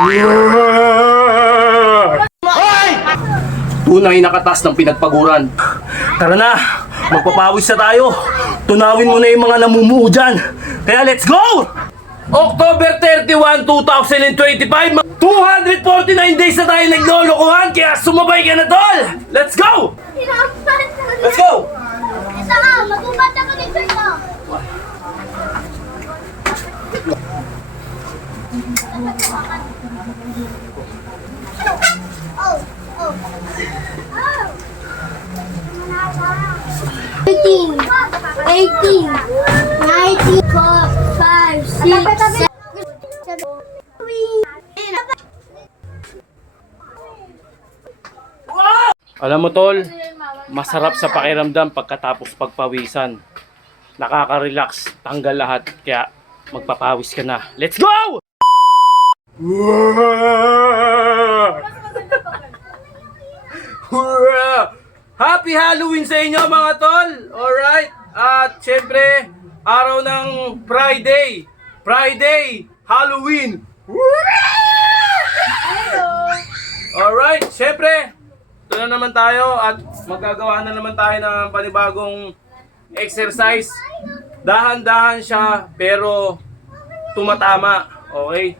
Hoy! Tunay na katas ng pinagpaguran. Tara na, magpapawis na tayo. Tunawin mo na yung mga namumuo dyan. Kaya let's go! October 31, 2025, 249 days na tayo naglolokohan, kaya sumabay ka na, tol! Let's go! Let's go! Isa ka, mag-ubat ako dito ito. Eighteen, 19, 5, 6, 7. Alam mo, tol, masarap sa pakiramdam pagkatapos pagpawisan. Nakaka-relax, tanggal lahat, kaya magpapawis ka na. Let's go! Happy Halloween sa inyo, mga tol! Alright? At syempre, araw ng Friday. Friday, Halloween! Alright, syempre, ito na naman tayo at magagawa na naman tayo ng panibagong exercise. Dahan-dahan siya pero tumatama. Okay?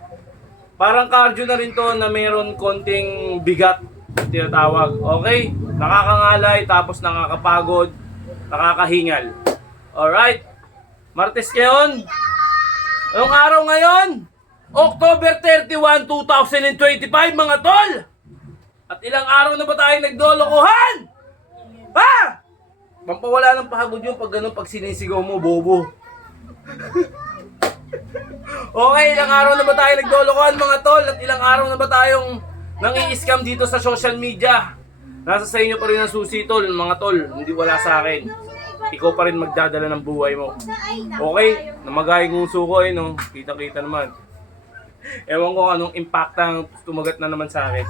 Parang cardio na rin to na mayroon konting bigat tinatawag. Okay? Nakakangalay tapos nakakapagod, nakakahingal. Alright? Martes ngayon. Anong araw ngayon? October 31, 2025, mga tol! At ilang araw na ba tayo nagdolokohan? Ha? Pampawala ng pagod yun pag ganun, pag sinisigaw mo, bobo. Okay, ilang araw na ba tayo nagdolokohan, mga tol? At ilang araw na ba tayong nangi-scam dito sa social media? Nasa sa inyo pa rin ang susi, tol, mga tol. Hindi wala sa akin. Ikaw pa rin magdadala ng buhay mo. Okay? Namagayang nguso ko eh, no? Kita-kita naman. Ewan ko anong impact ang tumagat na naman sa akin.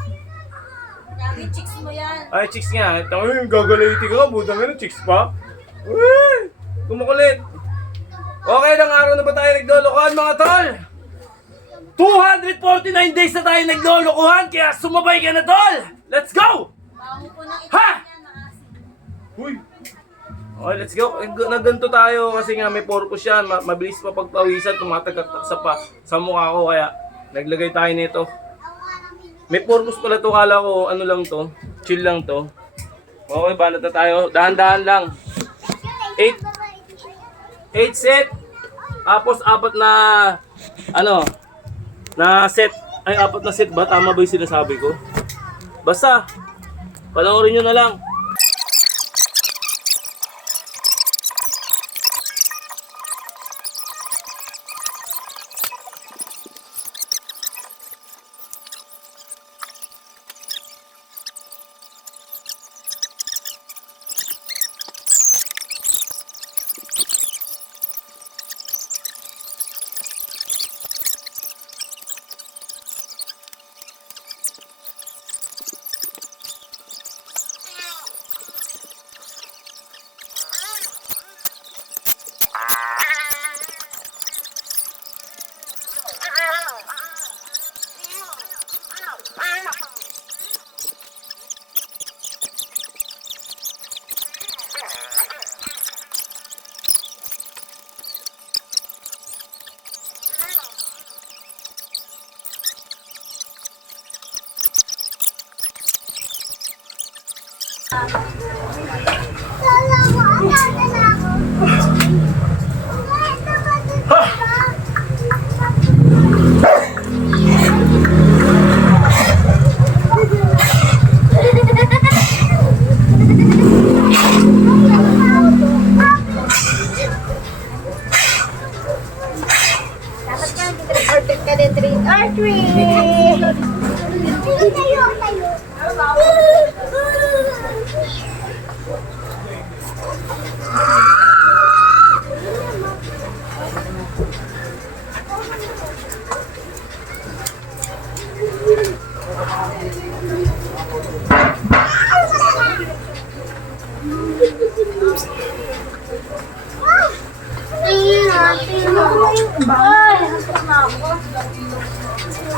Lagi chicks mo yan. Ay, chicks nga. Ay, gagalaiti ka. Buta nga na, chicks pa. Uy! Kumukulit. Okay, ilang araw na ba tayo naglolokohan, mga tol? 249 days na tayo naglolokohan, kaya sumabay ka na, tol! Let's go! Ha? Uy! Okay, let's go. Nagganto tayo kasi nga may purpose yan. Mabilis pa pagpawisan, tumatagak sa mukha ko, kaya naglagay tayo nito. May purpose pala to, kala ko ano lang to, chill lang to. Okay, banat na tayo, dahan-dahan lang. 8 set. Tapos apat na na set. Ay, apat na set ba? Tama ba yung sinasabi ko? Basta, panoorin nyo na lang.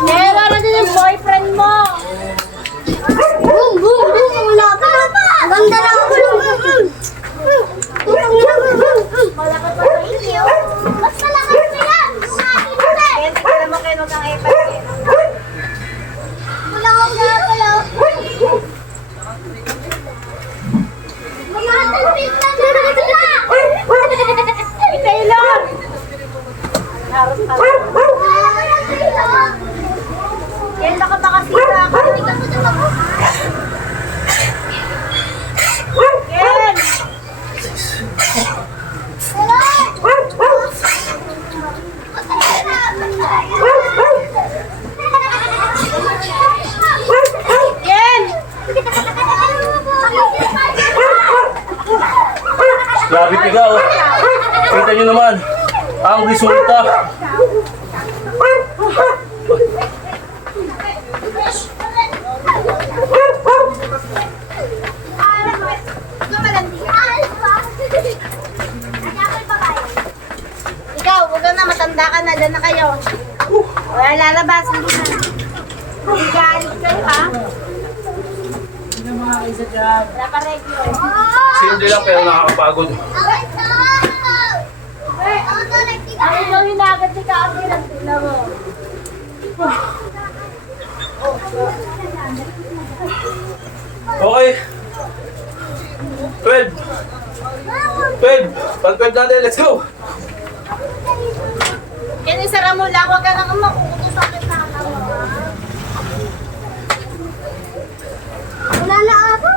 Meron natin yung Grabe piga, oh. Kita nyo naman, ang resulta. Ikaw, huwag na, matanda ka na, dyan na kayo. Wala lalabas, hindi na. Galit kayo, ha? Wala pa regyo. Simple lang pero nakakapagod. Ako daw hinagad si Kaki lang, tignan mo. Okay. 12. 12. Pag 12 natin, let's go. Yan, isara mo lang, huwag ka nang makukutos sa kita. Wala na ako.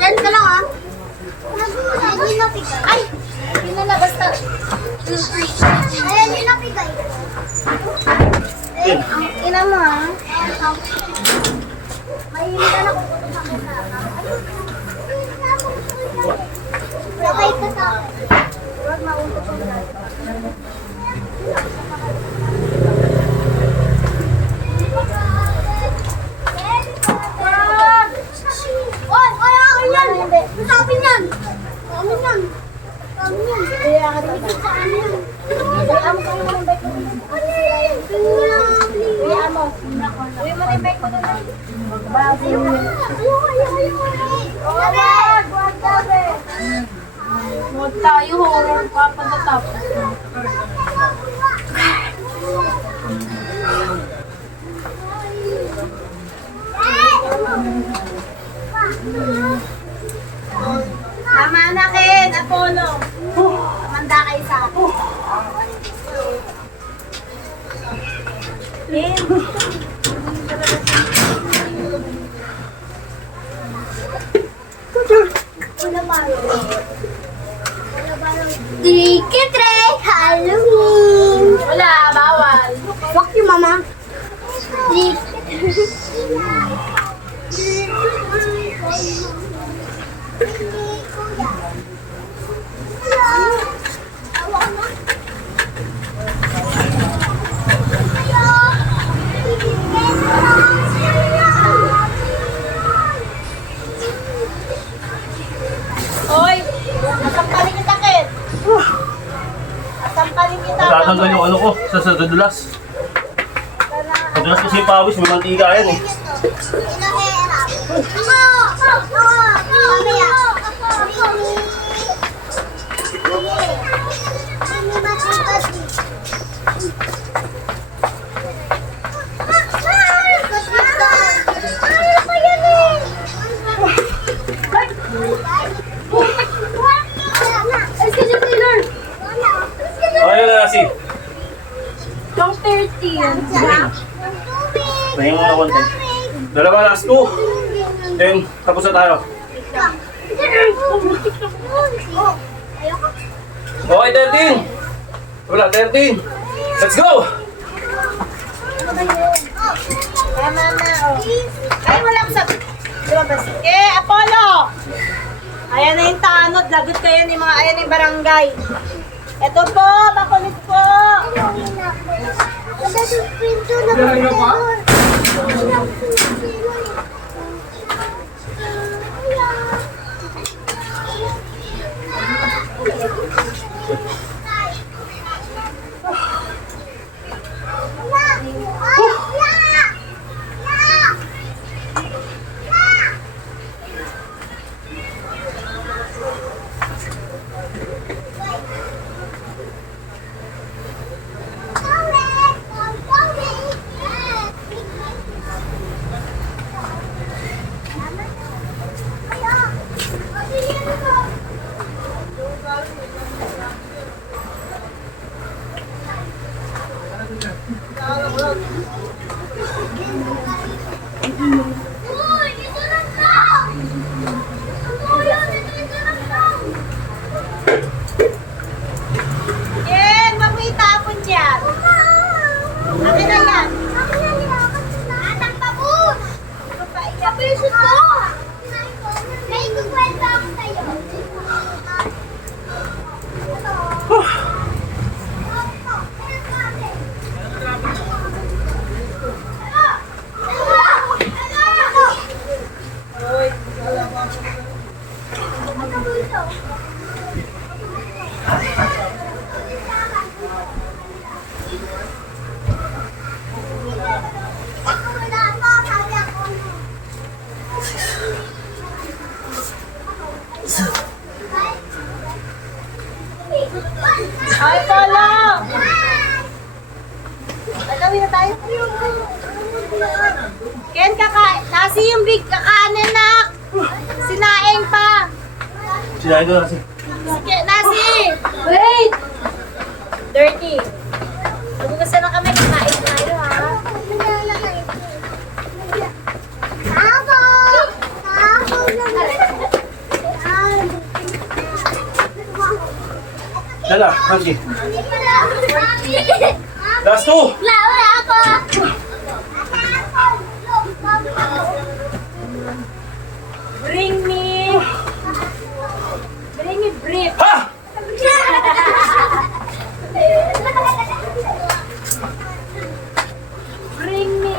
Yan ka lang, ha? Hindi napigay. Ay! Hindi na labas na. Ay, hindi napigay. Ina mo, ha? Mahihila na kukutos sa kita. Sabay ka sa akin. Huwag mauntok ko na. Oy, akin yan! Sa akin yan! Sa amin yan! Sa amin yan! Kaya ka dito sa amin yan! Kaya mo kayo ng bike ko doon. Kaya mo. Uwi mo rin bike ko doon. Ayaw! Huwag tayo, horror pa pagkatapos. Tama na, Ken, Apollo. Manda kayo sa akin. Ken. Wala ba? Trick or treat, Halloween! Wala, bawal. Fuck you, mama. Trick. Hoy, nasampalin kita, Ken. Nasampalin kita. Tatanggal yung ano ko sa dadulas. Dadulas kasi pawis, may mantika yan eh. Ayun na si. Yung 13. Tingin mo na konti. Dalawa last 2. Then, tapos na tayo. Okay, 13. Wala, 13. Let's go! Tama na, oh. Ay, wala ko sa... Lumabas. Apollo! Ayan na yung tanod. Lagot kayo ni mga... Ayan yung barangay. Ito po, makulit po. Ano pa? Ay, Polo! Gagawin na tayo. Ken, nasi yung big kakanin na. Sinaing pa. Sinain ko kasi. Sige, nasi! Wait! Dirty. Bumukasa na kami, kakain tayo ha. Lala, Hansi. Last two. Wala ako. Bring me brief. Ha! Bring me.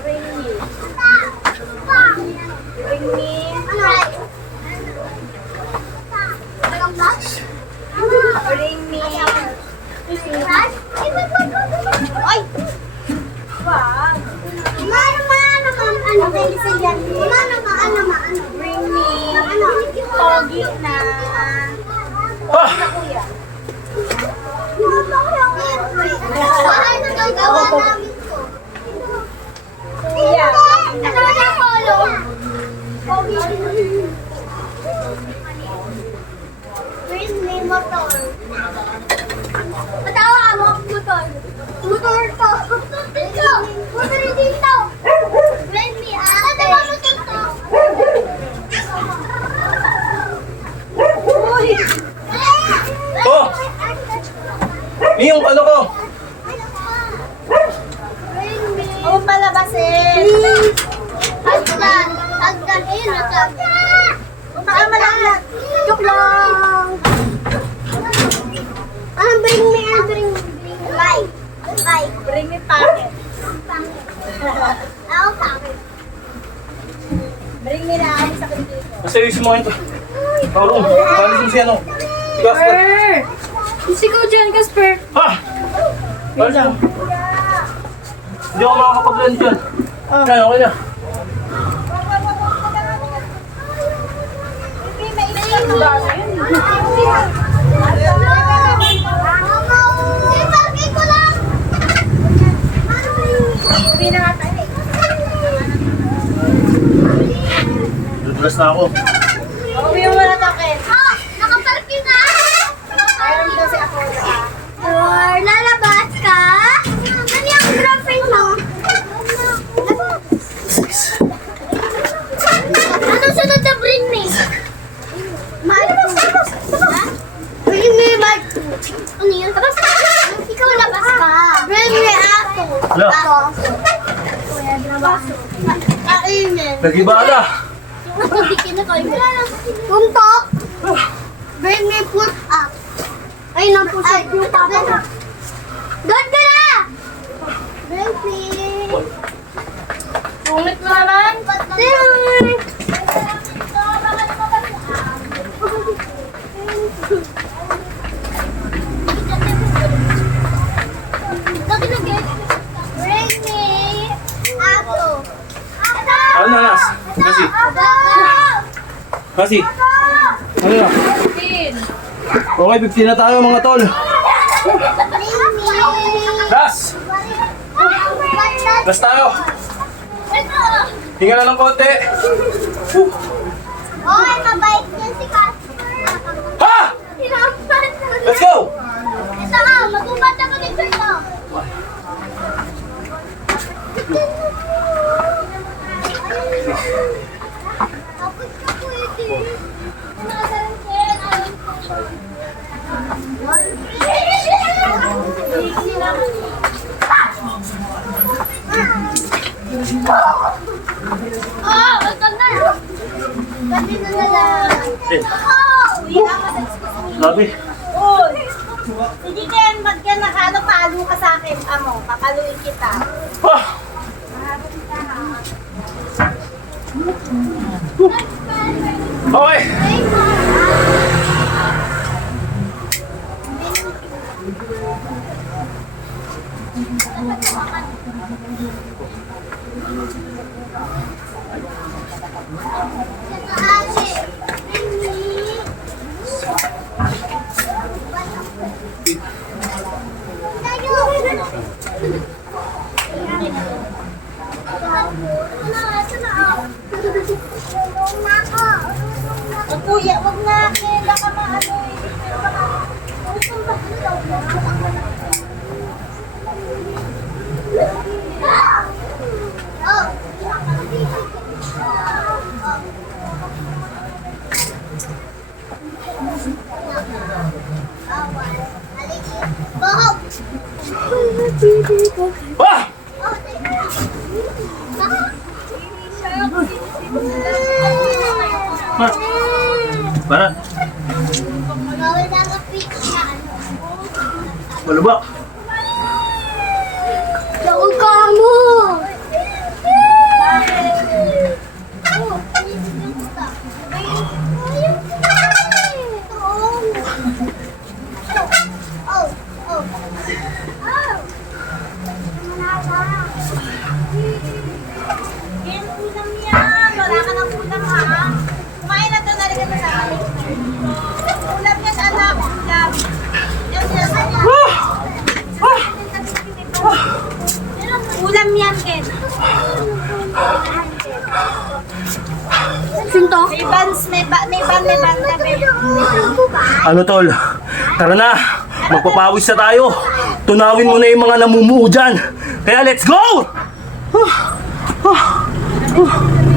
Bring me. Bring me. Ay! Wag. Bring me. Pogi na. Ha! Kuya. Kuya. Patawa mo ang motor. Motor to. Dito. Motor dito. Blame me, ate. Motor to. Uy! Oh! Yung ano ko? Blame me. Huwag palabasin. Agdan. Agdan. Baka malaglag. Joke lang. Bring me. Bye. Bye. Bring me packet. Ako packet. Bring me na kami sa dito. Masayos mo ito. Parang, palis mo si ano? Si Casper. Sigaw dyan, Casper. Ha! Palis mo. Hindi ako makakapag-land dyan. Yan, okay na. Dudulas na ako. Uwi mo na token. Nakaparking na! Mayroon daw si Apollo. Or lalabas ka? Ano yung girlfriend mo? Ano sunod na bring me? Marco. Ha? Bring me Marco. Ano yun? Labas ka. Ikaw labas ka. Bring me ako. Wala. Kuya, labas. Kainin. Nag-ibala. Napabikin na kayo. Tuntok. Bring me put up. Ay, napusay yung papa. Doon ka na! Bring me. Ulit mo naman. Bring me. Ako. Ano na, Nas? Kasi. Kasi. Ano na? Okay, 15 na tayo mga tol. Nas! Nas tayo. Hinga na ng konti. Oy, mabait yan si Casper. Ha! Hinapan. Let's go! Ito mag-ubat ako dito ito. Tapos ka pwede. Nasaan yan? Oh, wag na. Pati na lang. Grabe. Uy! Sige Ken, magyan na ano, palo ka sa akin. Amo, papaluin kita. Ha! Okay. Bob! Ah! Ha? Para? Bawal na ka-pizza. Malubak. Laul ka mo! Yan, ulam yan. Wala ka ng ulam ha. Kumain na to, narinig mo sa akin. Ulam yan, anak. Ulam. Yan, yan, yan. Ulam yan, Ken. Sinto? May buns, may ban na, babe. Ano tol? Tara na! Magpapawis na tayo! Tunawin mo na yung mga namumuo dyan! Kaya let's go!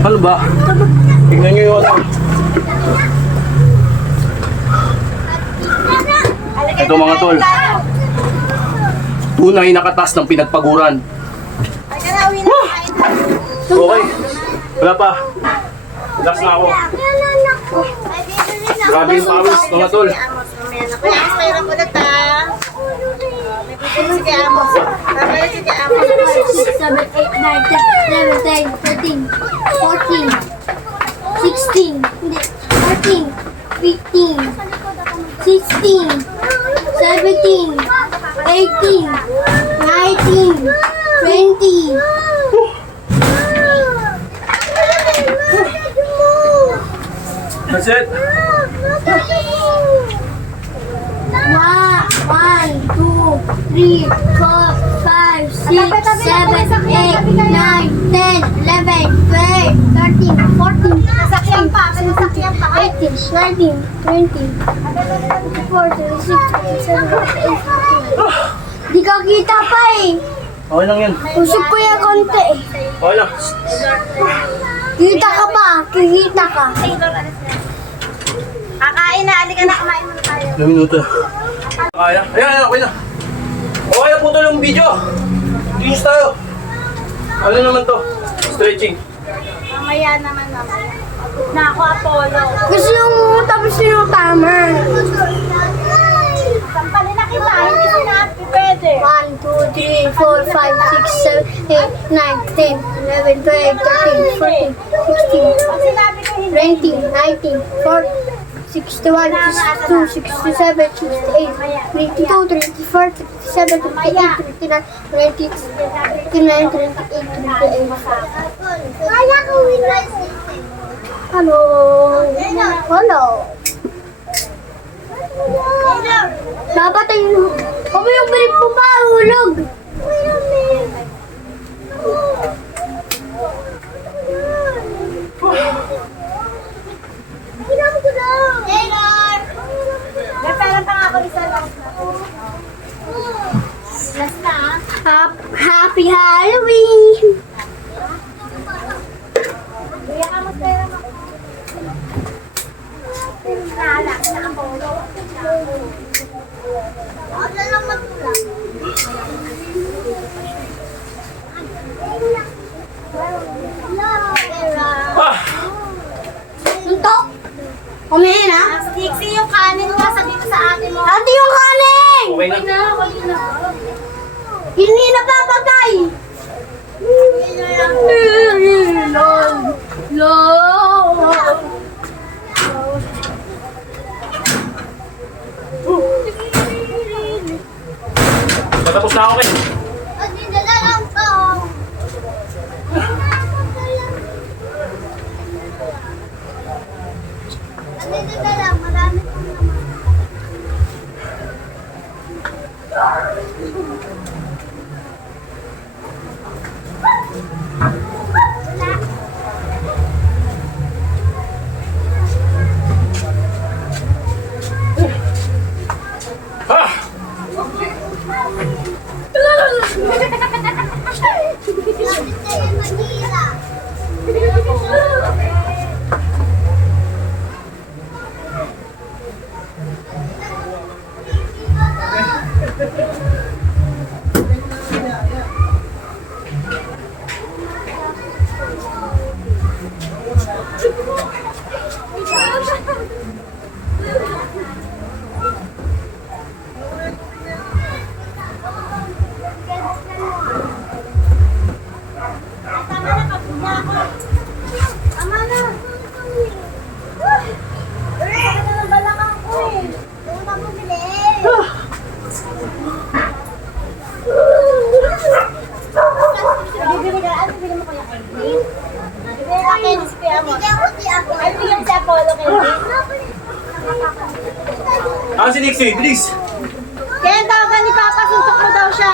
Ano ba? Tingnan nyo yun. Ito mga tol. Tunay na katas ng pinagpaguran. Ay, ka na, uwi na. Kain na. Okay. Wala pa. Relax na ako. Ay, dito rin ako. Grabe yung pawis, mga tol. Sige, Amos, mamaya na. Kuya, Amos, mayroon ulit ha. May bibili si Kuya Amos. Babalik si Kuya Amos. 7, 8, 9, 10, 11, 12, 13, 14, 16, hindi, 14, 15, 16, 17, 18, 19, 20. That's it. 1, 2, 3, 4, 5, 6, 7, 8, 9, 10, 11, 12, 13, 14, Nasakyan pa, may nasakyan pa. Ay, 18, 19, 20, 24, 26, 27, 28. Di ka kita pa eh. Okay lang yan. Usog ko yung konti eh. Okay lang. Kita ka pa, kikita ka. Taylor, alas na. Kakain na, alika na, kumain muna tayo. Ilang minuto. Kaya? Ayan, okay na. Okay na po ito yung video. News tayo. Ano naman to? Stretching. Mamaya naman, mamaya. Na ako, Apollo. Gusto yung tapos yung timer. Sampalin na kita, hindi sinabi pwede. 1, 2, 3, 4, 5, 6, 7, 8, 9, 10, 11, 12, 13, 14, 16, Pag sinabi ko hindi, 20, 19, 40, 61, 62, 67, 68, 92, 34, 37, 38, 39, 39, 38, 38. Kaya ko Hello. Hello. Dapat ay Papa yung brief mo pa, hulog. Taylor! May pera pa nga ako, isa lang. Last na, ah. Happy Halloween! Kuya ka, mas pera mo. Nala, na Apollo. Wala lang matulak. Ah! Suntok! Kumain na? Stixie, yung kanin nga, sabi mo sa ate mo. Ate yung kanin! Okay na. Hindi na papatay! Patapos na ako eh. Marami pang naman. Ah! Kenny si Kuya mo. Ay, bigyan si Apollo, Kenny. Ah, si Nixie, bilis! Ken, tawagan ni Papa, suntok mo daw siya.